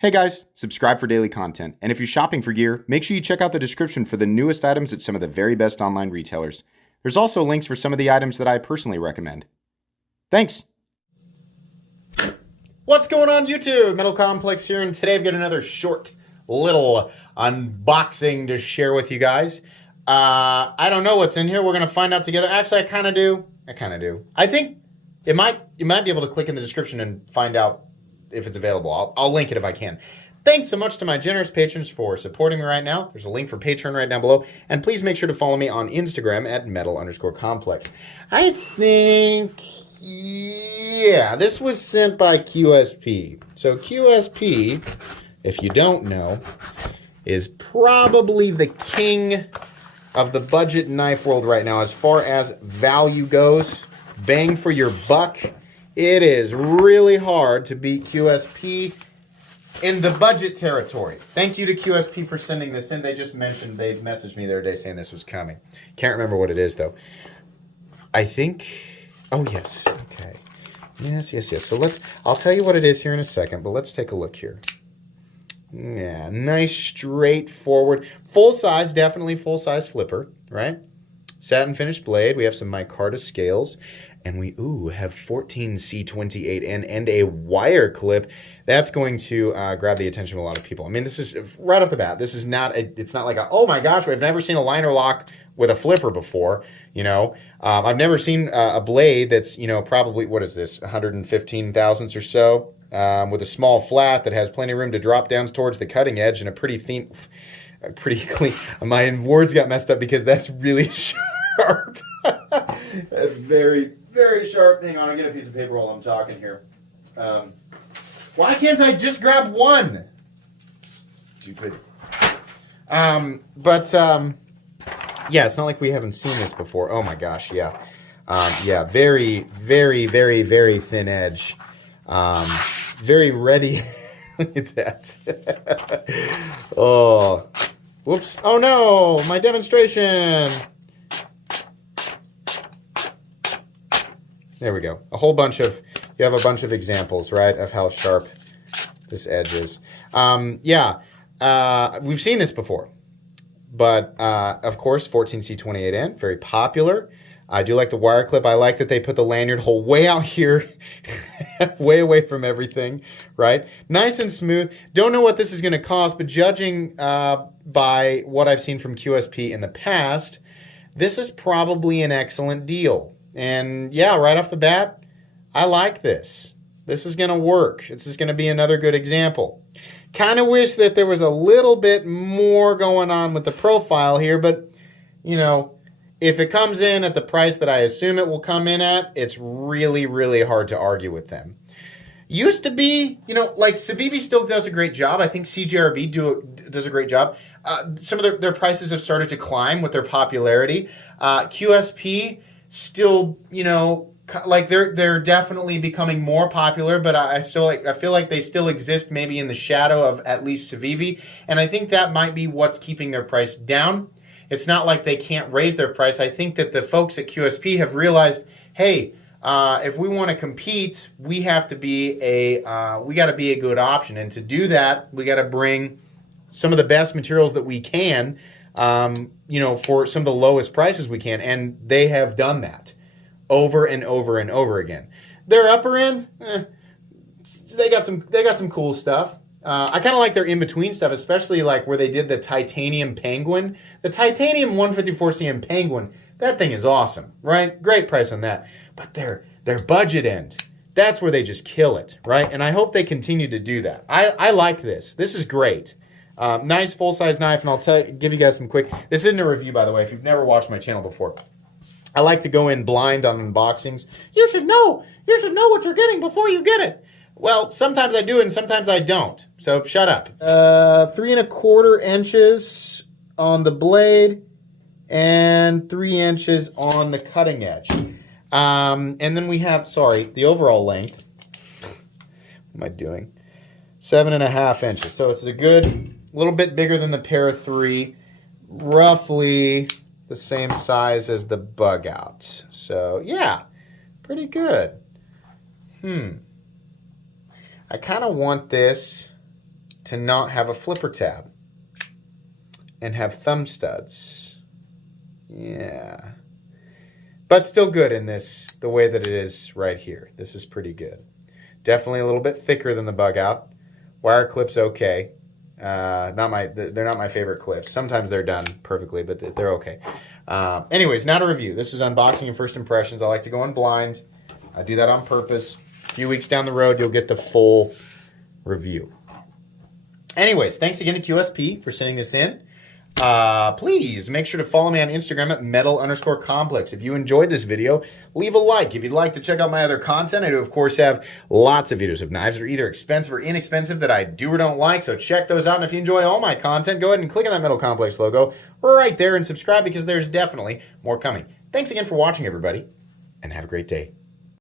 Hey guys, subscribe for daily content. And if you're shopping for gear, make sure you check out the description for the newest items at some of the very best online retailers. There's also links for some of the items that I personally recommend. Thanks! What's going on YouTube? Metal Complex here, and today I've got another short little unboxing to share with you guys. I don't know what's in here. We're going to find out together. Actually, I kind of do. I think you might be able to click in the description and find out if it's available. I'll link it if I can. Thanks so much to my generous patrons for supporting me right now. There's a link for Patreon right down below. And please make sure to follow me on Instagram at metal_complex. I think, yeah, this was sent by QSP. So QSP, if you don't know, is probably the king of the budget knife world right now as far as value goes. Bang for your buck. It is really hard to beat QSP in the budget territory. Thank you to QSP for sending this in. They just mentioned, they messaged me the other day saying this was coming. Can't remember what it is though. I think, oh yes, okay. Yes. So I'll tell you what it is here in a second, but let's take a look here. Yeah, nice, straightforward, full size, definitely full size flipper, right? Satin finished blade. We have some micarta scales. And we, have 14 C28N and a wire clip. That's going to grab the attention of a lot of people. I mean, this is, right off the bat, this is not, it's not like a, oh my gosh, I've never seen a liner lock with a flipper before, you know. I've never seen a blade that's, you know, probably, what is this, 115 thousandths or so, with a small flat that has plenty of room to drop down towards the cutting edge and a pretty clean, my words got messed up because that's really sharp. That's very sharp. Hang on, I'll get a piece of paper while I'm talking here. Why can't I just grab one? Stupid. Yeah, it's not like we haven't seen this before. Oh my gosh, yeah. Yeah, very thin edge. Very ready. Look at that. Oh, whoops. Oh no, my demonstration. There we go. You have a bunch of examples, right, of how sharp this edge is. We've seen this before. But, of course, 14C28N, very popular. I do like the wire clip. I like that they put the lanyard hole way out here, way away from everything, right? Nice and smooth. Don't know what this is going to cost, but judging by what I've seen from QSP in the past, this is probably an excellent deal. And yeah, right off the bat, I like this. This is going to work. This is going to be another good example. Kind of wish that there was a little bit more going on with the profile here, but, you know, if it comes in at the price that I assume it will come in at, it's really hard to argue with them. Used to be, you know, like Civivi still does a great job. I think CJRB does a great job. Some of their prices have started to climb with their popularity. QSP still, you know, like they're definitely becoming more popular, but I feel like they still exist maybe in the shadow of at least Civivi, and I think that might be what's keeping their price down. It's not like they can't raise their price. I think that the folks at QSP have realized, hey, if we want to compete, we have to be we got to be a good option, and to do that, we got to bring some of the best materials that we can. You know, for some of the lowest prices we can, and they have done that over and over again. Their upper end, they got some cool stuff. I kind of like their in-between stuff, especially like where they did the titanium penguin. The titanium 154cm penguin, that thing is awesome, right? Great price on that. But their budget end, that's where they just kill it, right? And I hope they continue to do that. I like this. This is great. Nice full-size knife, and I'll give you guys some quick... This isn't a review, by the way, if you've never watched my channel before. I like to go in blind on unboxings. You should know what you're getting before you get it. Well, sometimes I do and sometimes I don't, so shut up. 3 1/4 inches on the blade and 3 inches on the cutting edge. And then we have, the overall length. What am I doing? 7.5 inches. So it's a good... little bit bigger than the Para 3, roughly the same size as the Bug Out. So yeah, pretty good. I kind of want this to not have a flipper tab and have thumb studs. Yeah. But still good in this, the way that it is right here. This is pretty good. Definitely a little bit thicker than the bug out. Wire clip's okay. They're not my favorite clips. Sometimes they're done perfectly, but they're okay. Anyways, now to review. This is unboxing and first impressions. I like to go in blind. I do that on purpose. A few weeks down the road, you'll get the full review. Anyways, thanks again to QSP for sending this in. Please make sure to follow me on Instagram at metal_complex. If you enjoyed this video, leave a like. If you'd like to check out my other content, I do, of course, have lots of videos of knives that are either expensive or inexpensive that I do or don't like. So check those out. And if you enjoy all my content, go ahead and click on that Metal Complex logo right there and subscribe because there's definitely more coming. Thanks again for watching, everybody, and have a great day.